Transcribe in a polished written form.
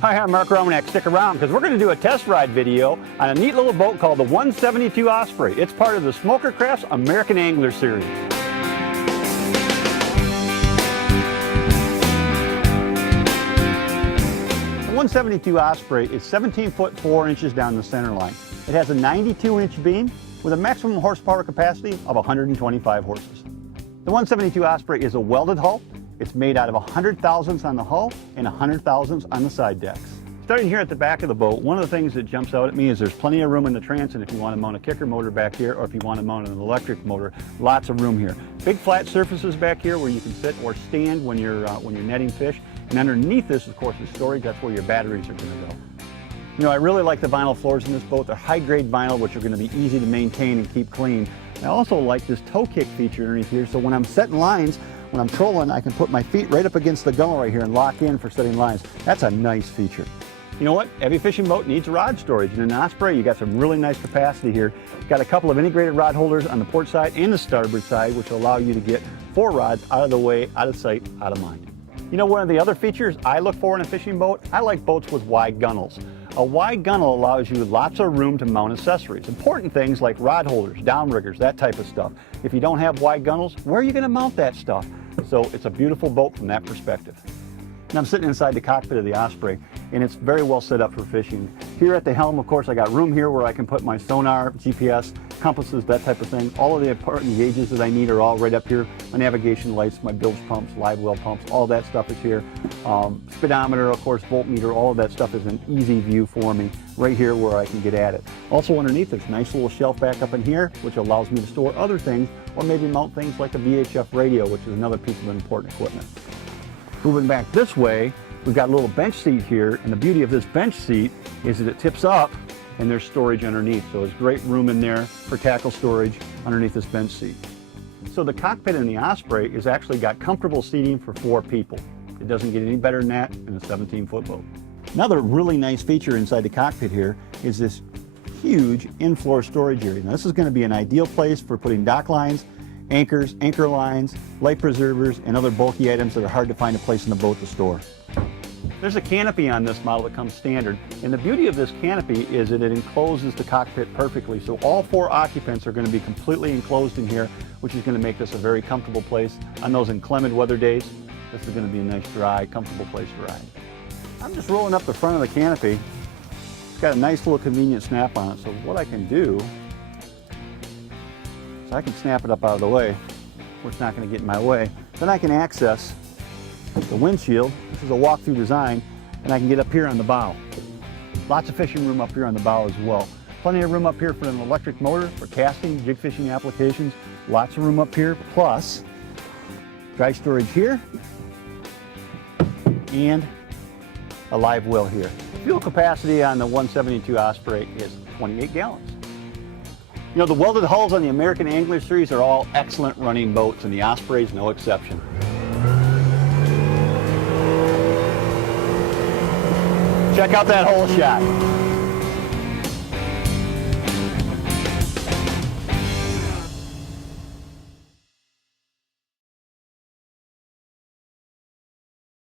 Hi, I'm Mark Romanek. Stick around because we're going to do a test ride video on a neat little boat called the 172 Osprey. It's part of the Smokercraft American Angler Series. The 172 Osprey is 17 foot 4 inches down the center line. It has a 92-inch beam with a maximum horsepower capacity of 125 horses. The 172 Osprey is a welded hull. It's made out of 100 thousandths on the hull and 100 thousandths on the side decks. Starting here at the back of the boat, one of the things that jumps out at me is there's plenty of room in the transom if you want to mount a kicker motor back here, or if you want to mount an electric motor, lots of room here. Big flat surfaces back here where you can sit or stand when you're netting fish. And underneath this, of course, is storage. That's where your batteries are going to go. You know, I really like the vinyl floors in this boat. They're high-grade vinyl, which are going to be easy to maintain and keep clean. I also like this toe kick feature underneath here, so when I'm setting lines, when I'm trolling, I can put my feet right up against the gunnel right here and lock in for setting lines. That's a nice feature. You know what? Every fishing boat needs rod storage. And in an Osprey, you got some really nice capacity here. Got a couple of integrated rod holders on the port side and the starboard side, which will allow you to get 4 rods out of the way, out of sight, out of mind. You know, one of the other features I look for in a fishing boat, I like boats with wide gunnels. A wide gunnel allows you lots of room to mount accessories. Important things like rod holders, downriggers, that type of stuff. If you don't have wide gunnels, where are you going to mount that stuff? So it's a beautiful boat from that perspective. And I'm sitting inside the cockpit of the Osprey, and it's very well set up for fishing. Here at the helm, of course, I got room here where I can put my sonar, GPS, compasses, that type of thing. All of the important gauges that I need are all right up here. My navigation lights, my bilge pumps, live well pumps, all that stuff is here. Speedometer, of course, voltmeter, all of that stuff is an easy view for me right here where I can get at it. Also underneath, there's a nice little shelf back up in here, which allows me to store other things, or maybe mount things like a VHF radio, which is another piece of important equipment. Moving back this way, we've got a little bench seat here, and the beauty of this bench seat is that it tips up and there's storage underneath. So there's great room in there for tackle storage underneath this bench seat. So the cockpit in the Osprey has actually got comfortable seating for 4 people. It doesn't get any better than that in a 17-foot boat. Another really nice feature inside the cockpit here is this huge in-floor storage area. Now this is going to be an ideal place for putting dock lines, anchors, anchor lines, life preservers, and other bulky items that are hard to find a place in the boat to store. There's a canopy on this model that comes standard, and the beauty of this canopy is that it encloses the cockpit perfectly. So all 4 occupants are going to be completely enclosed in here, which is going to make this a very comfortable place. On those inclement weather days, this is going to be a nice, dry, comfortable place to ride. I'm just rolling up the front of the canopy. It's got a nice little convenient snap on it, so what I can do is I can snap it up out of the way where it's not going to get in my way. Then I can access the windshield. This is a walk-through design, and I can get up here on the bow. Lots of fishing room up here on the bow as well. Plenty of room up here for an electric motor, for casting, jig fishing applications. Lots of room up here, plus dry storage here, and a live well here. Fuel capacity on the 172 Osprey is 28 gallons. You know, the welded hulls on the American Angler Series are all excellent running boats, and the Osprey is no exception. Check out that hole shot.